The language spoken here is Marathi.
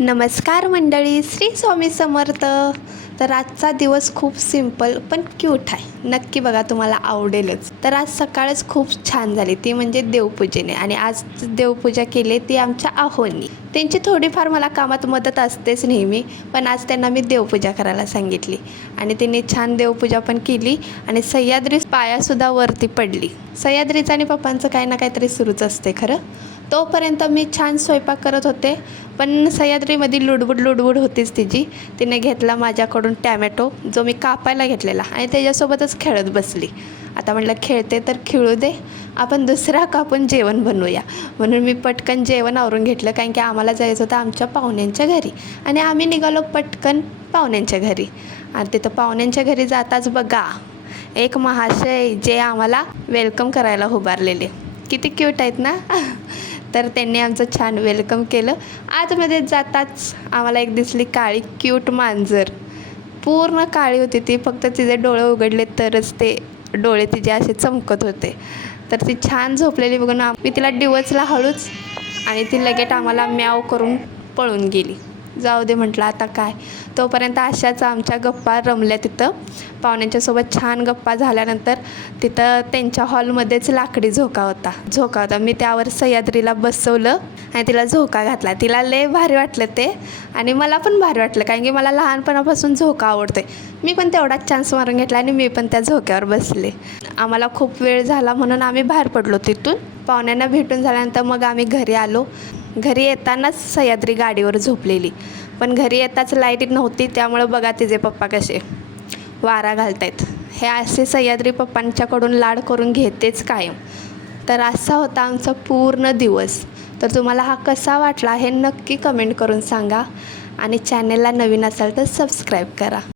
नमस्कार मंडळी, श्री स्वामी समर्थ. तर आजचा दिवस खूप सिंपल पण क्यूट आहे. नक्की बघा, तुम्हाला आवडेलच. तर आज सकाळच खूप छान झाली, ती म्हणजे देवपूजेने. आणि आज देवपूजा केली ती आमच्या आहोंनी. त्यांची थोडीफार मला कामात मदत असतेच नेहमी, पण आज त्यांना मी देवपूजा करायला सांगितली आणि त्यांनी छान देवपूजा पण केली. आणि सह्याद्री पायासुद्धा वरती पडली. सह्याद्रीचं आणि पप्पांचं काही ना काहीतरी सुरूच असते खरं. तोपर्यंत मी छान स्वयंपाक करत होते, पण सह्याद्रीमध्ये लुडबुड होतीच तिची. तिने घेतला माझ्याकडून टॅमॅटो, जो मी कापायला घेतलेला, आणि त्याच्यासोबतच खेळत बसली. आता म्हटलं खेळते तर खेळू दे, आपण दुसरा कापून जेवण बनवूया. म्हणून मी पटकन जेवण आवरून घेतलं, कारण की आम्हाला जायचं होतं आमच्या पाहुण्यांच्या घरी. आणि आम्ही निघालो पटकन पाहुण्यांच्या घरी. आणि तिथं पाहुण्यांच्या घरी जाताच बघा, एक महाशय जे आम्हाला वेलकम करायला उभारलेले. किती क्यूट आहेत ना. तर त्यांनी आमचं छान वेलकम केलं. आतमध्ये जाताच आम्हाला एक दिसली काळी क्यूट मांजर. पूर्ण काळी होती ती, फक्त तिचे डोळे उघडले तरच ते डोळे तिचे असे चमकत होते. तर ती छान झोपलेली बघून मी तिला डिवचला हळूच, आणि ती लगेच आम्हाला म्याव करून पळून गेली. जाऊ दे म्हटलं आता काय. तोपर्यंत अशाच आमच्या गप्पा रमल्या तिथं. पाहुण्यांच्यासोबत छान गप्पा झाल्यानंतर तिथं त्यांच्या हॉलमध्येच लाकडी झोका होता. मी त्यावर सह्याद्रीला बसवलं आणि तिला झोका घातला. तिला लय भारी वाटलं ते, आणि मला पण भारी वाटलं, कारण की मला लहानपणापासून झोका आवडते. मी पण तेवढाच चान्स मारून घेतला आणि मी पण त्या झोक्यावर बसले. आम्हाला खूप वेळ झाला म्हणून आम्ही बाहेर पडलो तिथून. पाहुण्यांना भेटून झाल्यानंतर मग आम्ही घरी आलो. घरी येतानाच सह्याद्री गाडीवर झोपलेली, पण घरी येताच लाईट नव्हती. त्यामुळं बघा तिचे पप्पा कसे वारा घालतायत. हे असे सह्याद्री पप्पांच्याकडून लाड करून घेतेच कायम. तर असा होता आमचा पूर्ण दिवस. तर तुम्हाला हा कसा वाटला हे नक्की कमेंट करून सांगा, आणि चॅनेलला नवीन असाल तर सबस्क्राईब करा.